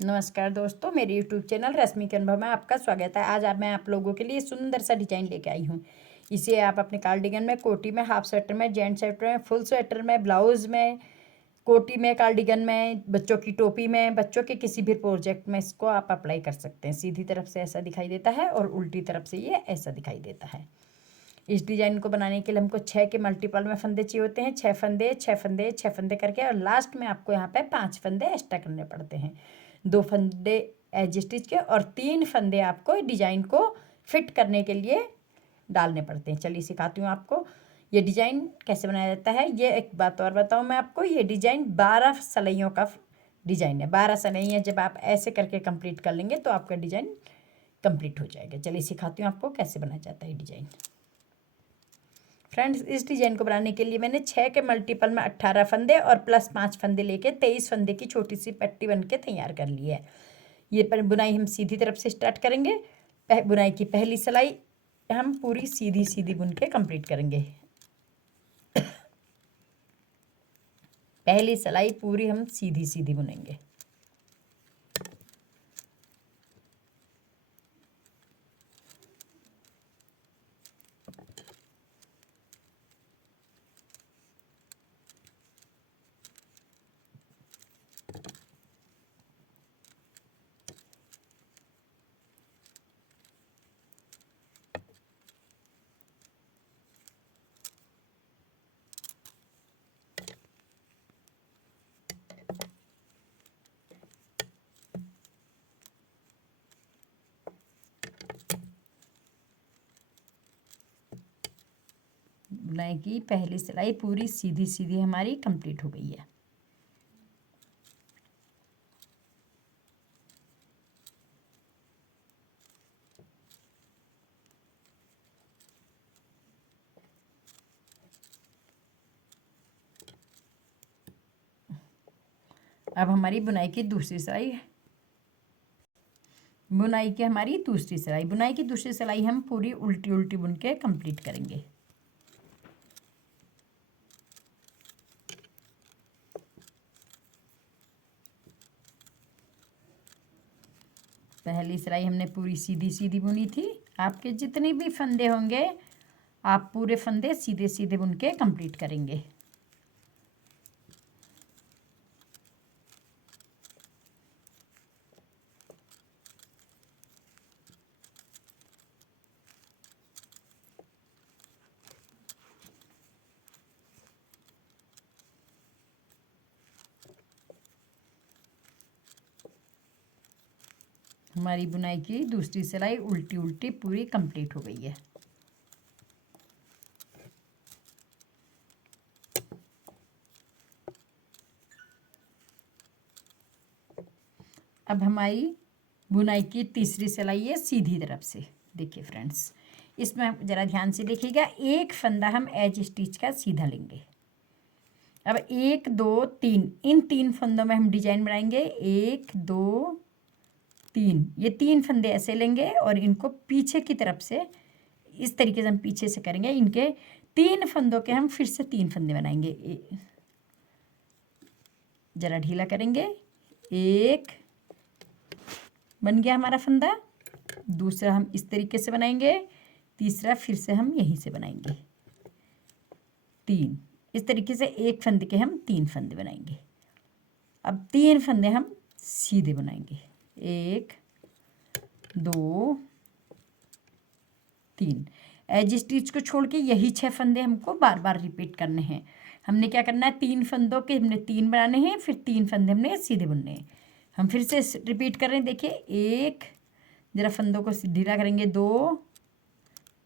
नमस्कार दोस्तों, मेरे यूट्यूब चैनल रश्मि के अनुभव में आपका स्वागत है। आज मैं आप लोगों के लिए सुंदर सा डिजाइन लेके आई हूँ। इसे आप अपने कार्डिगन में, कोटी में, हाफ स्वेटर में, जेंट स्वेटर में, फुल स्वेटर में, ब्लाउज में, कोटी में, कार्डिगन में, बच्चों की टोपी में, बच्चों के किसी भी प्रोजेक्ट में इसको आप अप्लाई कर सकते हैं। सीधी तरफ से ऐसा दिखाई देता है और उल्टी तरफ से ये ऐसा दिखाई देता है। इस डिज़ाइन को बनाने के लिए हमको 6 के मल्टीपल में फंदे चाहिए होते हैं। 6 फंदे 6 फंदे 6 फंदे करके, और लास्ट में आपको यहाँ पे 5 फंदे एक्स्ट्रा करने पड़ते हैं। 2 फंदे एज स्टिच के और 3 फंदे आपको डिज़ाइन को फिट करने के लिए डालने पड़ते हैं। चलिए सिखाती हूँ आपको ये डिज़ाइन कैसे बनाया जाता है। ये एक बात और बताऊँ मैं आपको, ये डिज़ाइन 12 सिलाइयों का डिज़ाइन है। 12 सिलाइयाँ जब आप ऐसे करके कंप्लीट कर लेंगे तो आपका डिज़ाइन कंप्लीट हो जाएगा। चलिए सिखाती हूँ आपको कैसे बनाया जाता है डिज़ाइन। फ्रेंड्स, इस डिज़ाइन को बनाने के लिए मैंने 6 के मल्टीपल में 18 फंदे और प्लस 5 फंदे लेके 23 फंदे की छोटी सी पट्टी बन के तैयार कर ली है। ये बुनाई हम सीधी तरफ से स्टार्ट करेंगे। बुनाई की पहली सिलाई हम पूरी सीधी सीधी बुन के कंप्लीट करेंगे। पहली सिलाई पूरी हम सीधी सीधी बुनेंगे। बुनाई की पहली सिलाई पूरी सीधी सीधी हमारी कंप्लीट हो गई है। अब हमारी बुनाई की दूसरी सिलाई बुनाई की दूसरी सिलाई हम पूरी उल्टी उल्टी बुन के कंप्लीट करेंगे। पहली सिलाई हमने पूरी सीधी सीधी बुनी थी। आपके जितने भी फंदे होंगे आप पूरे फंदे सीधे सीधे बुन के कंप्लीट करेंगे। हमारी बुनाई की दूसरी सिलाई उल्टी उल्टी पूरी कंप्लीट हो गई है। अब हमारी बुनाई की तीसरी सिलाई है सीधी तरफ से। देखिए फ्रेंड्स, इसमें ज़रा ध्यान से देखिएगा। एक फंदा हम एज स्टिच का सीधा लेंगे। अब 1 2 3 इन 3 फंदों में हम डिजाइन बनाएंगे। 1 2 3 ये 3 फंदे ऐसे लेंगे और इनको पीछे की तरफ से इस तरीके से हम पीछे से करेंगे। इनके 3 फंदों के हम फिर से 3 फंदे बनाएंगे। ज़रा ढीला करेंगे। एक बन गया हमारा फंदा। दूसरा हम इस तरीके से बनाएंगे। तीसरा फिर से हम यहीं से बनाएंगे। 3 इस तरीके से एक फंदे के हम 3 फंदे बनाएंगे। अब 3 फंदे हम सीधे बनाएंगे। 1 2 3 एज स्टिच को छोड़ के यही 6 फंदे हमको बार बार रिपीट करने हैं। हमने क्या करना है, 3 फंदों के हमने 3 बनाने हैं, फिर 3 फंदे हमने सीधे बुनने हैं। हम फिर से रिपीट कर रहे हैं। देखिए, 1 ज़रा फंदों को ढीला करेंगे। 2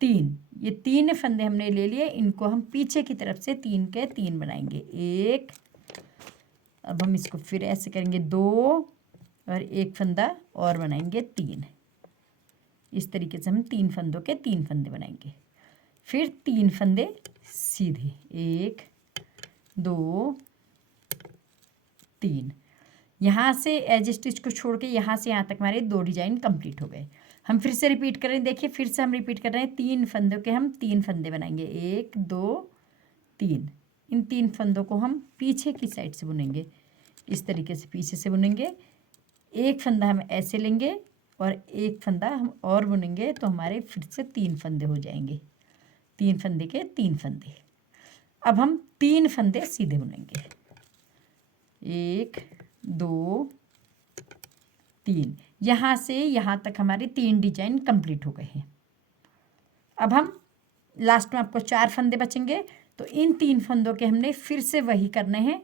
3 ये 3 फंदे हमने ले लिए। इनको हम पीछे की तरफ से 3 के 3 बनाएंगे। 1 अब हम इसको फिर ऐसे करेंगे। 2 और एक फंदा और बनाएंगे। 3 इस तरीके से हम 3 फंदों के 3 फंदे बनाएंगे। फिर 3 फंदे सीधे। 1 2 3 यहाँ से एज स्टिच को छोड़ के यहाँ से यहाँ तक हमारे 2 डिजाइन कंप्लीट हो गए। हम फिर से रिपीट करें। देखिए, फिर से हम रिपीट कर रहे हैं। 3 फंदों के हम 3 फंदे बनाएंगे। 1 2 3 इन 3 फंदों को हम पीछे की साइड से बुनेंगे। इस तरीके से पीछे से बुनेंगे। एक फंदा हम ऐसे लेंगे और एक फंदा हम और बुनेंगे तो हमारे फिर से 3 फंदे हो जाएंगे। 3 फंदे के 3 फंदे। अब हम 3 फंदे सीधे बुनेंगे। 1 2 3। यहाँ से यहाँ तक हमारे 3 डिजाइन कंप्लीट हो गए हैं। अब हम लास्ट में आपको 4 फंदे बचेंगे, तो इन 3 फंदों के हमने फिर से वही करने हैं।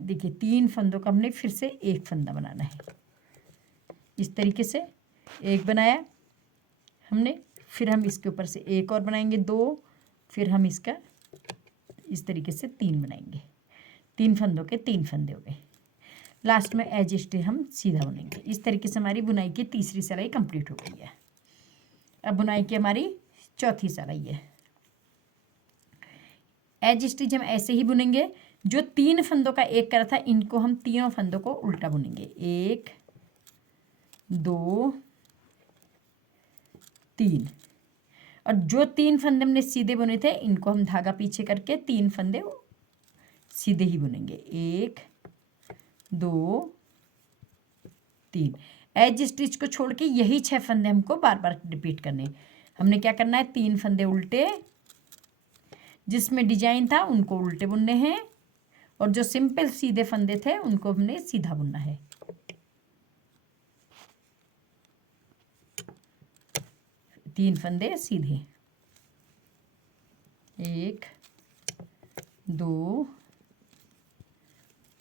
देखिए 3 फंदों का हमने फिर से एक फंदा बनाना है। इस तरीके से एक बनाया हमने, फिर हम इसके ऊपर से एक और बनाएंगे 2, फिर हम इसका इस तरीके से 3 बनाएंगे। 3 फंदों के 3 फंदे हो गए। लास्ट में एज स्टिच हम सीधा बुनेंगे। इस तरीके से हमारी बुनाई की तीसरी सिलाई कंप्लीट हो गई है। अब बुनाई की हमारी चौथी सिलाई है। एज स्टिच हम ऐसे ही बुनेंगे। जो 3 फंदों का एक करा था, इनको हम तीनों फंदों को उल्टा बुनेंगे। 1 2 3। और जो 3 फंदे हमने सीधे बुने थे, इनको हम धागा पीछे करके 3 फंदे सीधे ही बुनेंगे। 1 2 3। एज स्टिच को छोड़ के यही 6 फंदे हमको बार बार रिपीट करने। हमने क्या करना है, 3 फंदे उल्टे, जिसमें डिजाइन था उनको उल्टे बुनने हैं, और जो सिंपल सीधे फंदे थे उनको हमने सीधा बुनना है। तीन फंदे सीधे। 1 2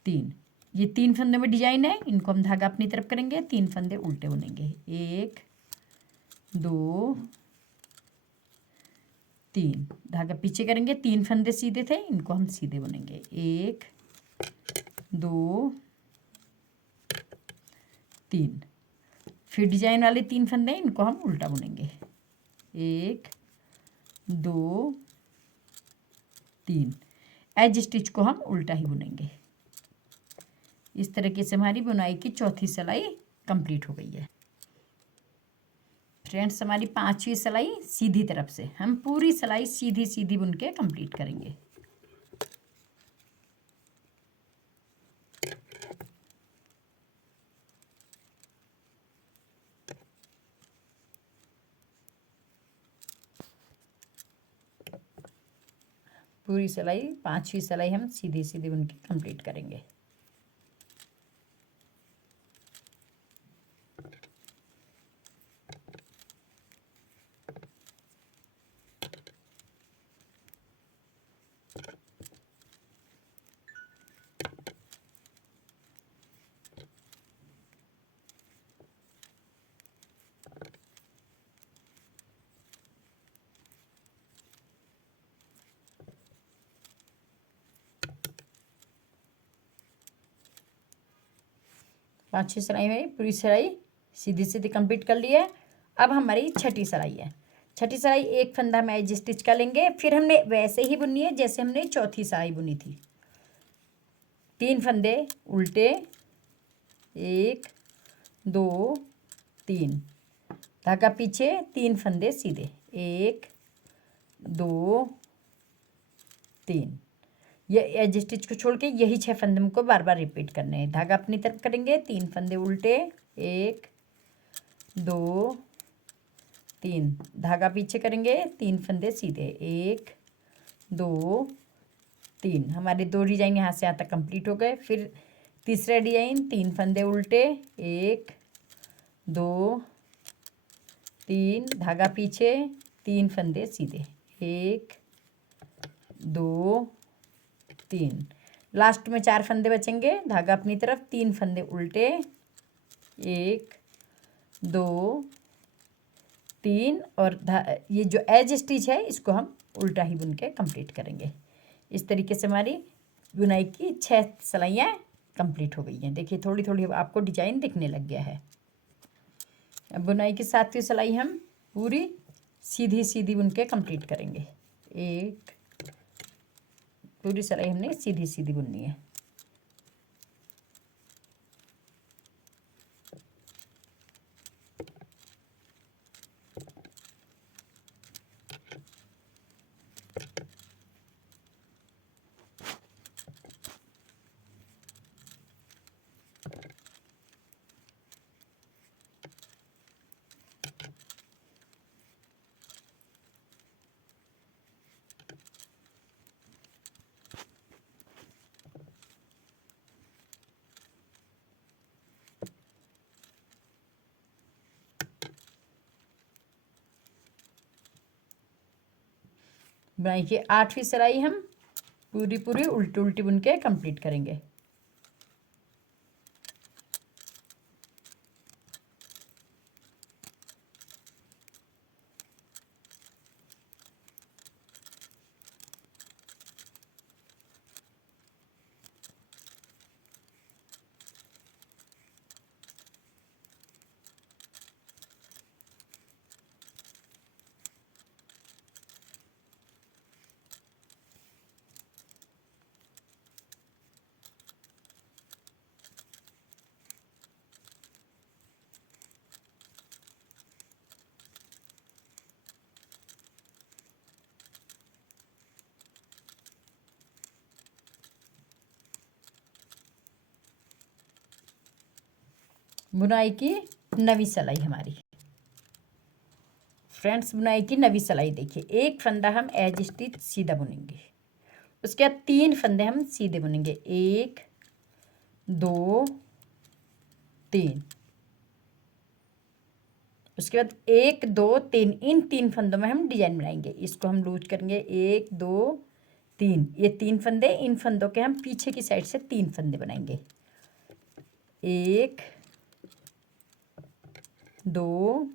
3। ये 3 फंदे में डिजाइन है, इनको हम धागा अपनी तरफ करेंगे, 3 फंदे उल्टे बुनेंगे। 1 2 3। धागा पीछे करेंगे, 3 फंदे सीधे थे, इनको हम सीधे बुनेंगे। 1 2 3। फिर डिजाइन वाले 3 फंदे, इनको हम उल्टा बुनेंगे। 1 2 3। एज स्टिच को हम उल्टा ही बुनेंगे। इस तरीके से हमारी बुनाई की चौथी सिलाई कंप्लीट हो गई है। फ्रेंड्स, हमारी 5वीं सिलाई सीधी तरफ से, हम पूरी सिलाई सीधी सीधी बुन के कंप्लीट करेंगे। पूरी सिलाई 5वीं सिलाई हम सीधी सीधी बुन के कंप्लीट करेंगे। पाँचवीं सिलाई में पूरी सिलाई सीधी सीधी कंप्लीट कर ली है। अब हमारी छठी सिलाई है। छठी सिलाई एक फंदा हम एज स्टिच कर लेंगे, फिर हमने वैसे ही बुननी है जैसे हमने चौथी सिलाई बुनी थी। 3 फंदे उल्टे, 1 2 3। धागा पीछे, 3 फंदे सीधे, 1 2 3। ये एज स्टिच को छोड़ के यही 6 फंदे हमको बार बार रिपीट करने हैं। धागा अपनी तरफ करेंगे, 3 फंदे उल्टे, 1 2 3। धागा पीछे करेंगे, 3 फंदे सीधे, 1 2 3। हमारे 2 डिजाइन यहाँ से यहाँ तक कंप्लीट हो गए। फिर तीसरा डिजाइन, 3 फंदे उल्टे, 1 2 3। धागा पीछे, 3 फंदे सीधे, 1 2 3। लास्ट में 4 फंदे बचेंगे। धागा अपनी तरफ, 3 फंदे उल्टे, 1 2 3। और ये जो एज स्टिच है इसको हम उल्टा ही बुन के कंप्लीट करेंगे। इस तरीके से हमारी बुनाई की 6 सिलाइयाँ कंप्लीट हो गई हैं। देखिए थोड़ी थोड़ी आपको डिजाइन दिखने लग गया है। अब बुनाई की 7वीं सिलाई हम पूरी सीधी सीधी बुन के कंप्लीट करेंगे। पूरी सिलाई हमने सीधी सीधी बुननी है। बुनाई की 8वीं सिलाई हम पूरी पूरी उल्टी उल्टी बुन के कंप्लीट करेंगे। बुनाई की 9वीं सिलाई हमारी। फ्रेंड्स, बुनाई की 9वीं सिलाई देखिए, एक फंदा हम एज स्टिच सीधा बुनेंगे, उसके बाद 3 फंदे हम सीधे बुनेंगे, 1 2 3। उसके बाद 1 2 3, इन 3 फंदों में हम डिजाइन बनाएंगे। इसको हम लूज करेंगे, 1 2 3, ये 3 फंदे, इन फंदों के हम पीछे की साइड से 3 फंदे बनाएंगे, 1 2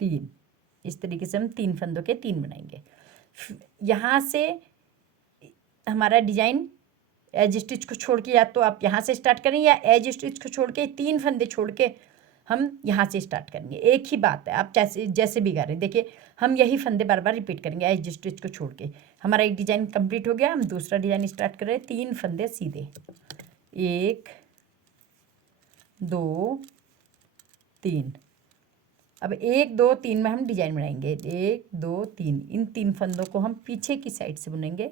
3। इस तरीके से हम 3 फंदों के 3 बनाएंगे। यहाँ से हमारा डिजाइन एज स्टिच को छोड़ के, या तो आप यहाँ से स्टार्ट करें या एज स्टिच को छोड़ के 3 फंदे छोड़ के हम यहाँ से स्टार्ट करेंगे। एक ही बात है, आप जैसे जैसे भी करें। देखिए, हम यही फंदे बार बार रिपीट करेंगे एज स्टिच को छोड़ के। हमारा एक डिजाइन कंप्लीट हो गया, हम दूसरा डिजाइन स्टार्ट कर रहे हैं। 3 फंदे सीधे, 1 2 3। अब 1 2 3 में हम डिजाइन बनाएंगे, 1 2 3, इन 3 फंदों को हम पीछे की साइड से बुनेंगे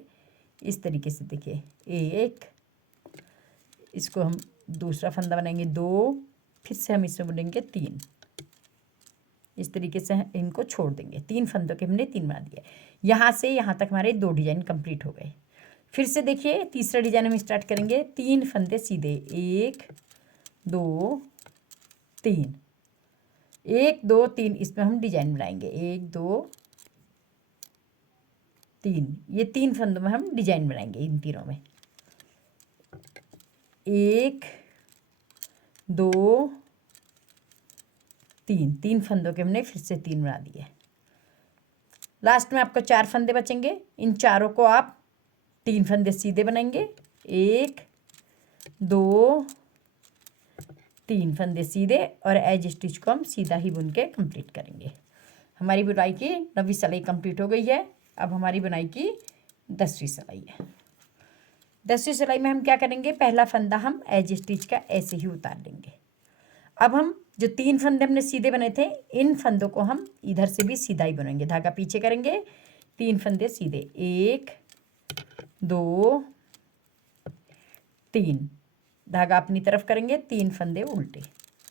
इस तरीके से। देखिए, 1, इसको हम दूसरा फंदा बनाएंगे, 2, फिर से हम इसमें बुनेंगे 3। इस तरीके से इनको छोड़ देंगे। 3 फंदों के हमने 3 बना दिए। यहाँ से यहाँ तक हमारे 2 डिजाइन कंप्लीट हो गए। फिर से देखिए, तीसरा डिजाइन हम स्टार्ट करेंगे, 3 फंदे सीधे, 1 2 3, 1 2 3, इसमें हम डिजाइन बनाएंगे, 1 2 3। ये 3 फंदों में हम डिजाइन बनाएंगे, इन तीनों में 1 2 3, 3 फंदों के हमने फिर से 3 बना दिए। लास्ट में आपको 4 फंदे बचेंगे, इन चारों को आप 3 फंदे सीधे बनाएंगे, 1 2 3 फंदे सीधे, और एज स्टिच को हम सीधा ही बुन के कंप्लीट करेंगे। हमारी बुनाई की 9वीं सिलाई कंप्लीट हो गई है। अब हमारी बुनाई की 10वीं सिलाई है। 10वीं सिलाई में हम क्या करेंगे, पहला फंदा हम एज स्टिच का ऐसे ही उतार देंगे। अब हम जो 3 फंदे हमने सीधे बने थे, इन फंदों को हम इधर से भी सीधा ही बुनेंगे। धागा पीछे करेंगे, 3 फंदे सीधे, 1 2 3, धागा अपनी तरफ करेंगे, 3 फंदे उल्टे।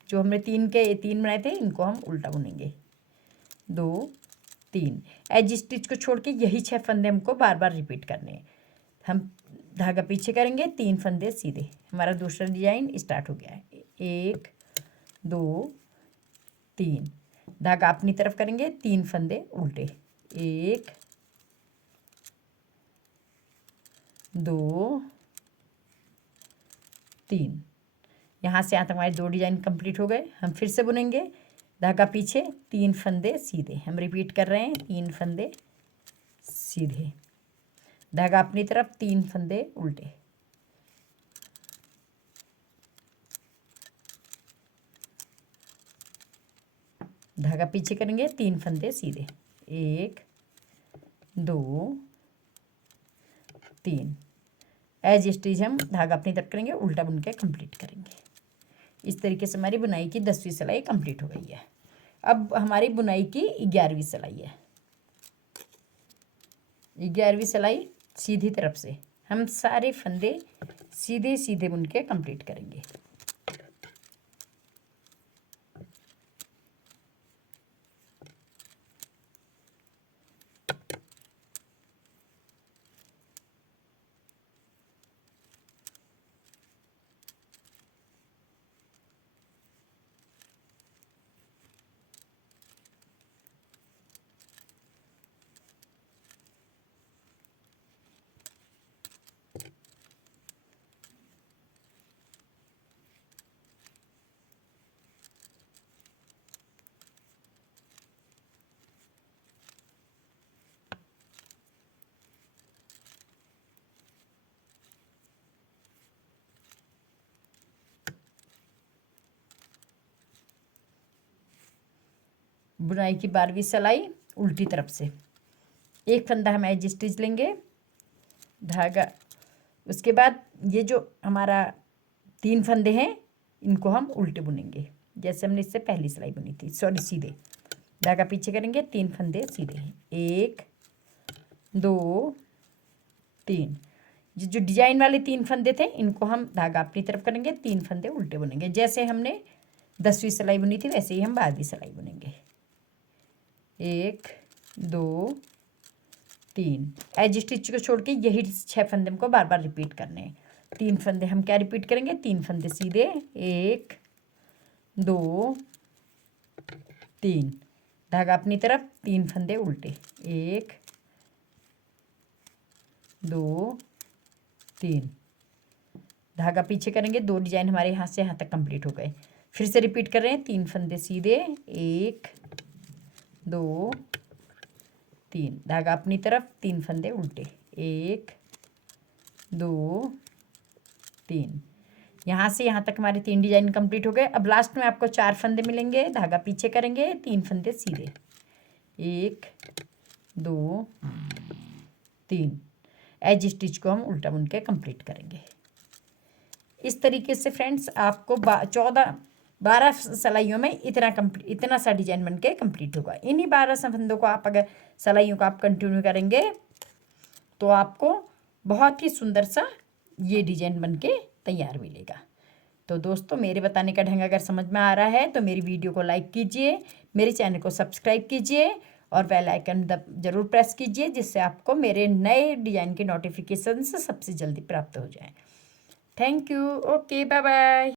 जो हमने 3 बनाए थे, इनको हम उल्टा बुनेंगे, 2 3। एज स्टिच को छोड़ के यही 6 फंदे हमको बार बार रिपीट करने हैं। हम धागा पीछे करेंगे, 3 फंदे सीधे। हमारा दूसरा डिजाइन स्टार्ट हो गया है, 1 2 3, धागा अपनी तरफ करेंगे, 3 फंदे उल्टे, 1 2 3। यहाँ से यहाँ तक हमारे 2 डिजाइन कंप्लीट हो गए। हम फिर से बुनेंगे, धागा पीछे, 3 फंदे सीधे। हम रिपीट कर रहे हैं, 3 फंदे सीधे, धागा अपनी तरफ, 3 फंदे उल्टे, धागा पीछे करेंगे, 3 फंदे सीधे, 1 2 3। एज स्टिच हम धागा अपनी तरफ करेंगे, उल्टा बुन के कंप्लीट करेंगे। इस तरीके से हमारी बुनाई की 10वीं सिलाई कंप्लीट हो गई है। अब हमारी बुनाई की 11वीं सिलाई है। 11वीं सिलाई सीधी तरफ से हम सारे फंदे सीधे सीधे बुन के कंप्लीट करेंगे। बुनाई की 12वीं सिलाई उल्टी तरफ से। एक फंदा हम एज स्टिच लेंगे, धागा, उसके बाद ये जो हमारा 3 फंदे हैं इनको हम उल्टे बुनेंगे जैसे हमने इससे पहली सिलाई बुनी थी, सॉरी सीधे। धागा पीछे करेंगे, 3 फंदे सीधे, 1 2 3। जो डिजाइन वाले 3 फंदे थे इनको हम धागा अपनी तरफ करेंगे, 3 फंदे उल्टे बुनेंगे। जैसे हमने 10वीं सिलाई बुनी थी वैसे ही हम 12वीं सिलाई बुनेंगे। 1 2 3। एज स्टिच को छोड़ के यही 6 फंदे हमको बार बार रिपीट करने हैं। 3 फंदे हम क्या रिपीट करेंगे, 3 फंदे सीधे, 1 2 3। धागा अपनी तरफ, 3 फंदे उल्टे, 1 2 3। धागा पीछे करेंगे, 2 डिजाइन हमारे यहाँ से यहाँ तक कंप्लीट हो गए। फिर से रिपीट कर रहे हैं, 3 फंदे सीधे, 1 2 3। धागा अपनी तरफ, 3 फंदे उल्टे, 1 2 3। यहाँ से यहाँ तक हमारे 3 डिजाइन कंप्लीट हो गए। अब लास्ट में आपको 4 फंदे मिलेंगे, धागा पीछे करेंगे, 3 फंदे सीधे, 1 2 3। एज स्टिच को हम उल्टा बुन के कंप्लीट करेंगे। इस तरीके से फ्रेंड्स आपको 12 सिलाइयों में इतना सा डिजाइन बन के कंप्लीट होगा। इन्हीं 12 फंदों को आप अगर सिलाइयों को आप कंटिन्यू करेंगे तो आपको बहुत ही सुंदर सा ये डिजाइन बन के तैयार मिलेगा। तो दोस्तों मेरे बताने का ढंग अगर समझ में आ रहा है तो मेरी वीडियो को लाइक कीजिए, मेरे चैनल को सब्सक्राइब कीजिए और बेल आइकन ज़रूर प्रेस कीजिए जिससे आपको मेरे नए डिजाइन के नोटिफिकेशन सबसे जल्दी प्राप्त हो जाए। Thank you. Okay, bye bye.